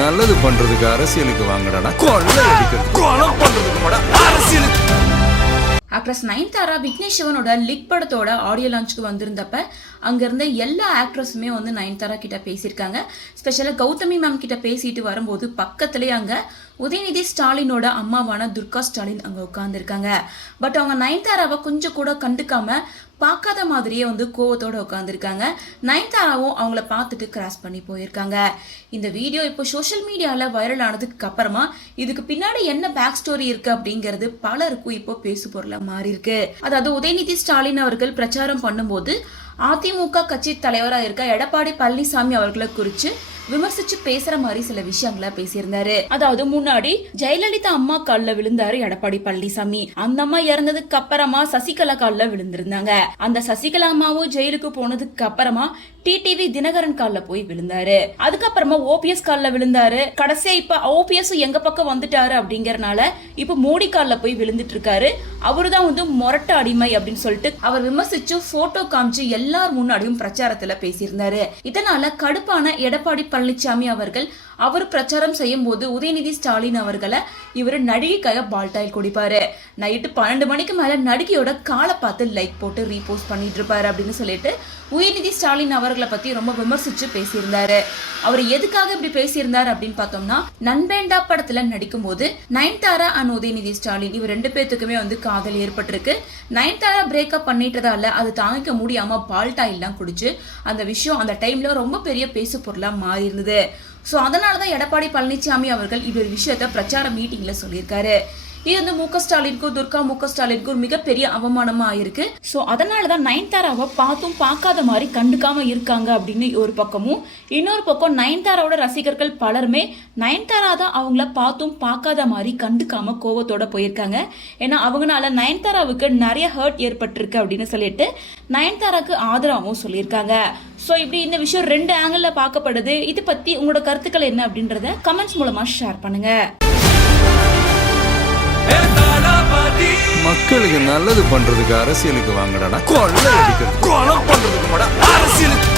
நல்லது பண்றதுக்கு அரசியலுக்கு வாங்கடா, கொள்ளை அடிக்கிறது கொலை பண்றதுக்கு அரசியலுக்கு. ஆக்ட்ரஸ் நயன்தாரா விக்னேஷ் சிவனோட லிக் படத்தோட ஆடியோ லான்ச்சுக்கு வந்திருந்தப்ப அங்க இருந்த எல்லா ஆக்ட்ரஸுமே வந்து நயன்தாரா கிட்ட பேசியிருக்காங்க. ஸ்பெஷலாக கௌதமி மேம் கிட்ட பேசிட்டு வரும்போது பக்கத்துலேயே அங்கே உதயநிதி ஸ்டாலினோட அம்மாவான துர்கா ஸ்டாலின் அங்கே உட்காந்துருக்காங்க. பட் அவங்க நயன்தாராவை கொஞ்சம் கூட கண்டுக்காம பார்க்காத மாதிரியே வந்து கோவத்தோட உட்காந்துருக்காங்க. நயன்தாராவும் அவங்கள பார்த்துட்டு கிராஸ் பண்ணி போயிருக்காங்க. இந்த வீடியோ இப்போ சோஷியல் மீடியாவில் வைரல் ஆனதுக்கு அப்புறமா இதுக்கு பின்னாடி என்ன பேக் ஸ்டோரி இருக்கு அப்படிங்கிறது பலருக்கும் இப்போ பேசு பொருளாக மாறி இருக்கு. அதாவது உதயநிதி ஸ்டாலின் அவர்கள் பிரச்சாரம் பண்ணும்போது அதிமுக கட்சி தலைவராக இருக்க எடப்பாடி பழனிசாமி அவர்களை குறித்து விமர்சிச்சு பேசுற மாதிரி சில விஷயங்களை பேசியிருந்தாரு. அதாவது முன்னாடி ஜெயலலிதா அம்மா கால்ல விழுந்தாரு எடப்பாடி பழனிசாமி. அந்த அம்மா இறந்ததுக்கு அப்புறமா சசிகலா கால்ல விழுந்திருந்தாங்க. அந்த சசிகலா அம்மாவும் ஜெயிலுக்கு போனதுக்கு அப்புறமா டிடிவி தினகரன் கால்ல போய் விழுந்தாரு. அதுக்கப்புறமா ஓபிஎஸ் கால்ல விழுந்தாரு. கடைசியா இப்ப ஓபிஎஸ் எங்க பக்கம் வந்துட்டாரு அப்படிங்கறனால இப்ப மோடி கால்ல போய் விழுந்துட்டு இருக்காரு. அவருதான் வந்து மொரட்ட அடிமை அப்படின்னு சொல்லிட்டு அவர் விமர்சிச்சு போட்டோ காமிச்சு எல்லார் முன்னாடியும் பிரச்சாரத்துல பேசியிருந்தாரு. இதனால கடுப்பான எடப்பாடி பழனிசாமி அவர்கள் அவர் பிரச்சாரம் செய்யும் போது உதயநிதி ஸ்டாலின் அவர்களை இவர் நடிகைக்காக பால்டாயில் குடிப்பாரு. நைட்டு 12 மணிக்கு மேல நடிகையோட காலை பார்த்து லைக் போட்டு ரீபோஸ்ட் பண்ணிட்டு இருப்பாரு அப்படின்னு சொல்லிட்டு உதயநிதி ஸ்டாலின் அவர்களை பத்தி ரொம்ப விமர்சிச்சு பேசியிருந்தாரு. அவர் எதுக்காக இப்படி பேசியிருந்தாரு அப்படின்னு பார்த்தோம்னா, நண்பேண்டா படத்துல நடிக்கும் போது நயன்தாரா அண்ட் உதயநிதி ஸ்டாலின் இவர் 2 பேத்துக்குமே வந்து காதல் ஏற்பட்டிருக்கு. நயன்தாரா பிரேக்கப் பண்ணிட்டதால அது தாங்கிக்க முடியாம பால்டாயிலாம் குடிச்சு அந்த விஷயம் அந்த டைம்ல ரொம்ப பெரிய பேசு பொருளா மாறி இருந்தது. ஸோ அதனாலதான் எடப்பாடி பழனிசாமி அவர்கள் இப்படி ஒரு விஷயத்த பிரச்சார மீட்டிங்ல சொல்லியிருக்காரு. இது வந்து முக ஸ்டாலினுக்கும் துர்கா முக ஸ்டாலினுக்கும் மிகப்பெரிய அவமானமா ஆயிருக்கு. ஸோ அதனாலதான் நயன்தாராவை பார்த்தும் பார்க்காத மாதிரி கண்டுக்காம இருக்காங்க அப்படின்னு ஒரு பக்கமும், இன்னொரு பக்கம் நயன்தாராவோட ரசிகர்கள் பலருமே நயன்தாரா தான் அவங்கள பார்த்தும் பார்க்காத மாதிரி கண்டுக்காம கோவத்தோட போயிருக்காங்க. ஏன்னா அவங்களால நயன்தாராவுக்கு நிறைய ஹர்ட் ஏற்பட்டிருக்கு அப்படின்னு சொல்லிட்டு நயன்தாராக்கு ஆதரவாகவும் சொல்லியிருக்காங்க. ஸோ இப்படி இந்த விஷயம் 2 ஆங்கிள் பார்க்கப்படுது. இது பத்தி உங்களோட கருத்துக்கள் என்ன அப்படின்றத கமெண்ட்ஸ் மூலமா ஷேர் பண்ணுங்க. மக்களுக்கு நல்லது பண்றதுக்கு அரசியலுக்கு வாங்கடா, கொள்ளை அடிக்கிறது கொலை பண்றதுக்கு அரசியலுக்கு.